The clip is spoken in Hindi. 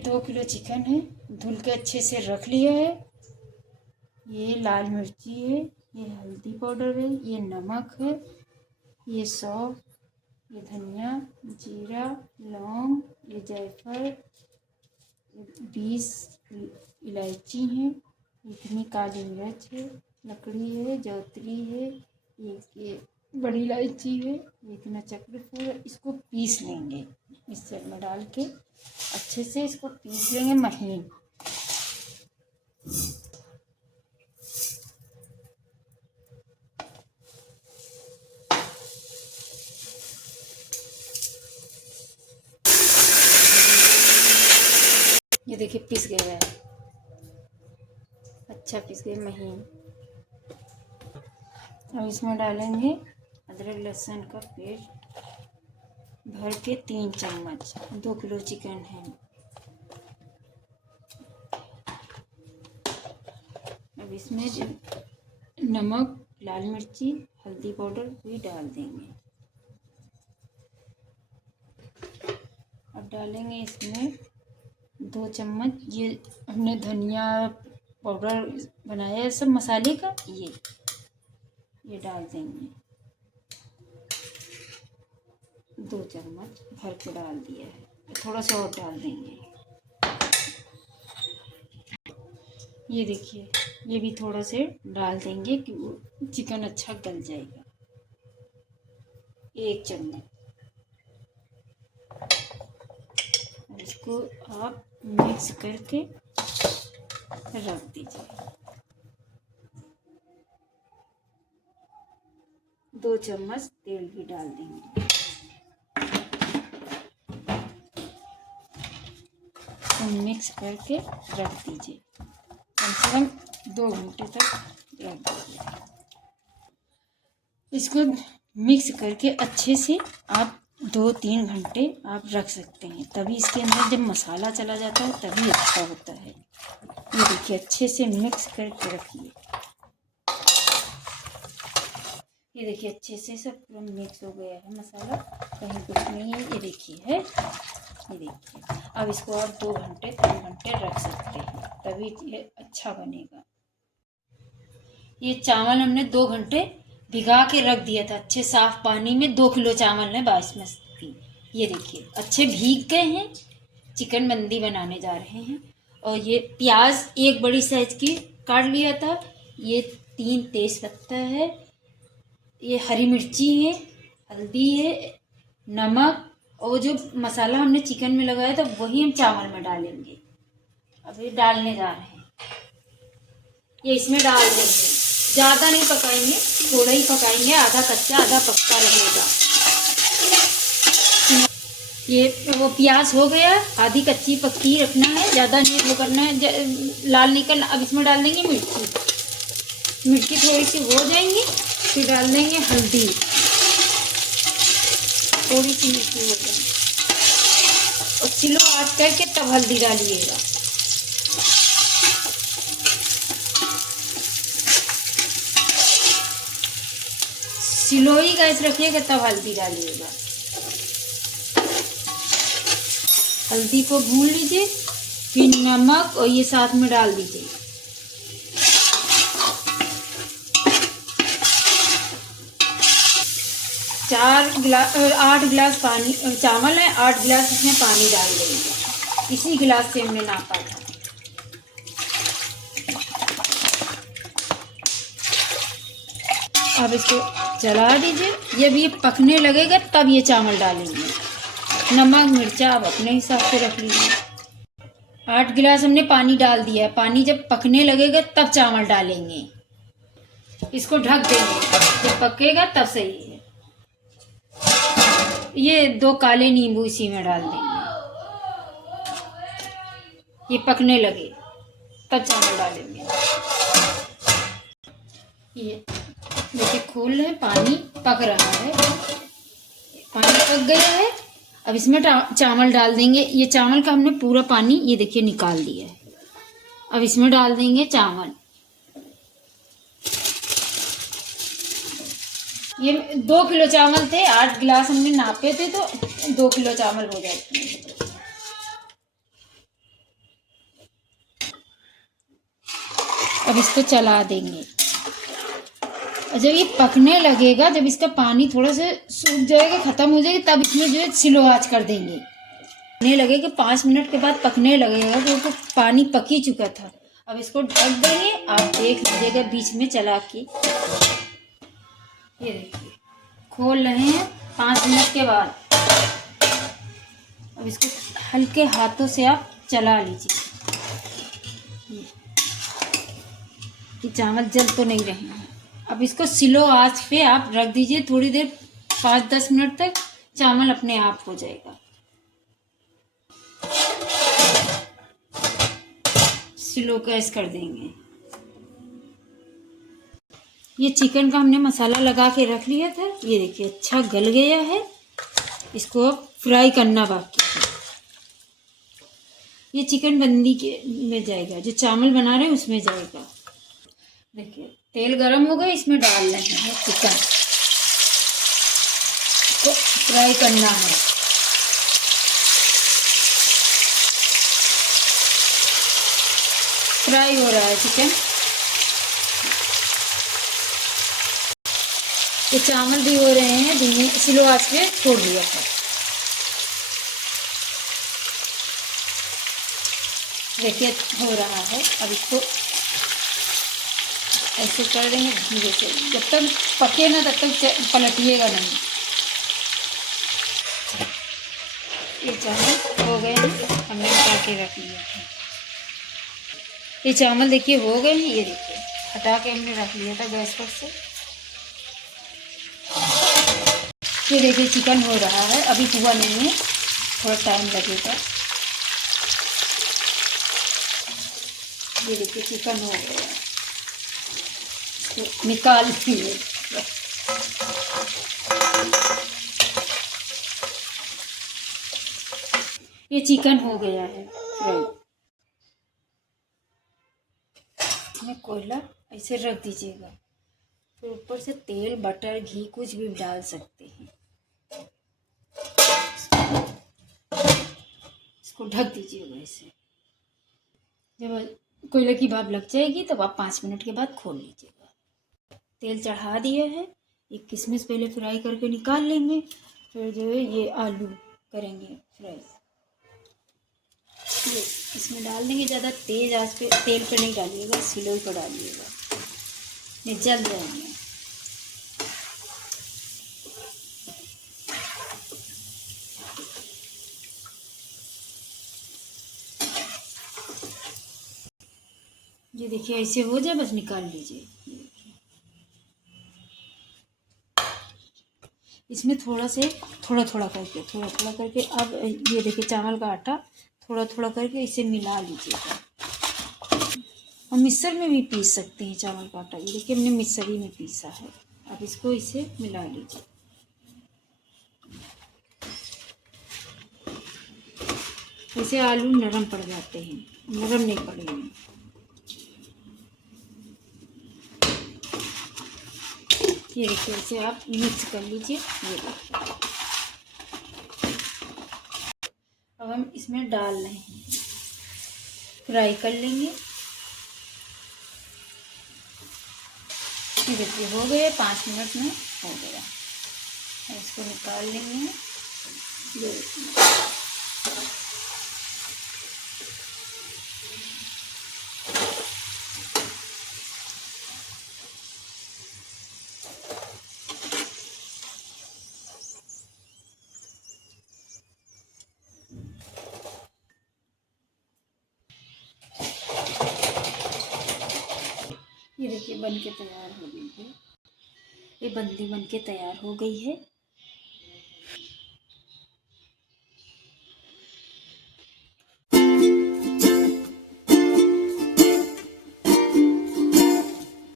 2 किलो चिकन है, धुल के अच्छे से रख लिया है। ये लाल मिर्ची है, ये हल्दी पाउडर है, ये नमक है, ये सौंफ, ये धनिया, जीरा, लौंग, ये जायफल, 20 इलायची हैं, इतनी काली मिर्च है, लकड़ी है, जौतरी है, ये बड़ी इलायची है, ये इतना चक्रफूल है। इसको पीस लेंगे मिक्सर में डाल के, अच्छे से इसको पीस लेंगे महीन। ये देखिए पिस गया है, अच्छा पिस गए महीन। अब इसमें डालेंगे अदरक लहसुन का पेस्ट भर के 3 चम्मच। 2 किलो चिकन है। अब इसमें नमक, लाल मिर्ची, हल्दी पाउडर भी डाल देंगे। अब डालेंगे इसमें 2 चम्मच ये हमने धनिया पाउडर बनाया है सब मसाले का, ये डाल देंगे। 2 चम्मच भर के डाल दिया है, थोड़ा सा और डाल देंगे। ये देखिए, ये भी थोड़ा से डाल देंगे कि चिकन अच्छा गल जाएगा। 1 चम्मच। इसको आप मिक्स करके रख दीजिए। 2 चम्मच तेल भी डाल देंगे। तो मिक्स करके रख दीजिए, कम से कम 2 घंटे तक रख दीजिए। इसको मिक्स करके अच्छे से आप 2-3 घंटे आप रख सकते हैं, तभी इसके अंदर जब मसाला चला जाता है तभी अच्छा होता है। ये देखिए अच्छे से मिक्स करके रखिए। ये देखिए अच्छे से सब पूरा मिक्स हो गया है मसाला, कहीं कुछ नहीं है। ये देखिए है, ये देखिए। अब इसको आप 2 घंटे 3 घंटे रख सकते हैं, तभी ये अच्छा बनेगा। ये चावल हमने 2 घंटे भिगा के रख दिया था अच्छे साफ पानी में। 2 किलो चावल है बासमती। ये देखिए अच्छे भीग गए हैं। चिकन मंदी बनाने जा रहे हैं। और ये प्याज 1 बड़ी साइज की काट लिया था। ये 3 तेज पत्ता है, ये हरी मिर्ची है, हल्दी है, नमक, और जो मसाला हमने चिकन में लगाया था वही हम चावल में डालेंगे। अब ये डालने जा रहे हैं, ये इसमें डाल देंगे। ज़्यादा नहीं पकाएंगे, थोड़ा ही पकाएंगे, आधा कच्चा आधा पक्का रहेगा। ये वो प्याज हो गया, आधी कच्ची पक्की रखना है, ज़्यादा नहीं वो करना है, लाल नहीं करना। अब इसमें डाल देंगे मिर्ची थोड़ी सी हो जाएंगी, फिर डाल देंगे हल्दी, थोड़ी सी मिर्ची हो जाएंगी, और स्लो आँच करके तब हल्दी डालिएगा। स्लो ही गैस रखिएगा तब हल्दी डालिएगा। हल्दी को भून लीजिए, फिर नमक और ये साथ में डाल दीजिए। और 8 गिलास पानी चावल है, 8 गिलास इसमें पानी डाल देंगे। इसी गिलास से हमने नापा था। अब इसको चला दीजिए। ये भी पकने लगेगा तब ये चावल डालेंगे। नमक मिर्चा आप अपने हिसाब से रख लीजिए। 8 गिलास हमने पानी डाल दिया। पानी जब पकने लगेगा तब चावल डालेंगे। इसको ढक देंगे, जब पकेगा तब सही है। ये 2 काले नींबू इसी में डाल देंगे। ये पकने लगे तब चावल डालेंगे। ये देखिए खोल है, पानी पक रहा है, पानी पक गया है। अब इसमें चावल डाल देंगे। ये चावल का हमने पूरा पानी ये देखिए निकाल दिया है। अब इसमें डाल देंगे चावल। ये 2 किलो चावल थे, 8 गिलास हमने नापे थे, तो 2 किलो चावल हो जाते हैं। अब इसको चला देंगे। और जब ये पकने लगेगा, जब इसका पानी थोड़ा सा सूख जाएगा, ख़त्म हो जाएगा, तब इसमें जो है स्लो आंच कर देंगे। पकने लगेगा 5 मिनट के बाद पकने लगेगा, तो उसको पानी पक ही चुका था। अब इसको ढक देंगे। आप देख लीजिएगा बीच में चला के, ये देखिए खोल रहे हैं 5 मिनट के बाद। अब इसको हल्के हाथों से आप चला लीजिए कि चावल जल तो नहीं रहे हैं। अब इसको स्लो आंच पे आप रख दीजिए थोड़ी देर, 5-10 मिनट तक। चावल अपने आप हो जाएगा। स्लो गैस कर देंगे। ये चिकन का हमने मसाला लगा के रख लिया था, ये देखिए अच्छा गल गया है। इसको अब फ्राई करना बाकी है। ये चिकन बंदी के में जाएगा, जो चावल बना रहे हैं उसमें जाएगा। देखिए तेल गरम हो गया, इसमें डाल रहे हैं चिकन को फ्राई करना है। फ्राई हो रहा है चिकन। ये चावल भी हो रहे हैं, धीमी स्लो आंच पे छोड़ दिया था। देखिए हो रहा है। अब इसको ऐसे कर देंगे धीरे से, जब तक पके ना तब तक पलटिएगा नहीं। ये चावल हो गए हैं, हमने हटा के रख लिया था। ये चावल देखिए हो गए हैं, ये देखिए हटा के हमने रख लिया था गैस पर से। ये देखिए चिकन हो रहा है, अभी हुआ नहीं है, थोड़ा टाइम लगेगा। ये देखिए चिकन हो गया, इसको निकाल लिए। ये चिकन हो गया है फ्राई। इसमें कोयला ऐसे रख दीजिएगा, फिर ऊपर से तेल बटर घी कुछ भी डाल सकते हैं। इसको ढक दीजिएगा ऐसे। जब कोयले की भाप लग जाएगी तब आप 5 मिनट के बाद खोल लीजिएगा। तेल चढ़ा दिया है। ये किशमिश पहले फ्राई करके निकाल लेंगे, फिर जो है ये आलू करेंगे फ्राई। ये इसमें डाल देंगे। ज़्यादा तेज़ आंच पे तेल पे नहीं डालिएगा, स्लो पर डालिएगा, नहीं जल जाएंगे। ये देखिए ऐसे हो जाए बस निकाल लीजिए। इसमें थोड़ा थोड़ा करके अब ये देखिए चावल का आटा थोड़ा थोड़ा करके इसे मिला लीजिएगा। और मिक्सर में भी पीस सकते हैं चावल का आटा। ये देखिए हमने मिक्सर ही में पीसा है। अब इसको इसे मिला लीजिए। ऐसे आलू नरम पड़ जाते हैं, नरम नहीं पड़ेंगे। ये देखिए इसे आप मिक्स कर लीजिए। ये देखिए अब हम इसमें डाल रहे हैं, फ्राई कर लेंगे। ये देखिए हो गए, 5 मिनट में हो गया। इसको निकाल लेंगे। ये देखिए बन के तैयार हो गई है। ये बंदी बन के तैयार हो गई है।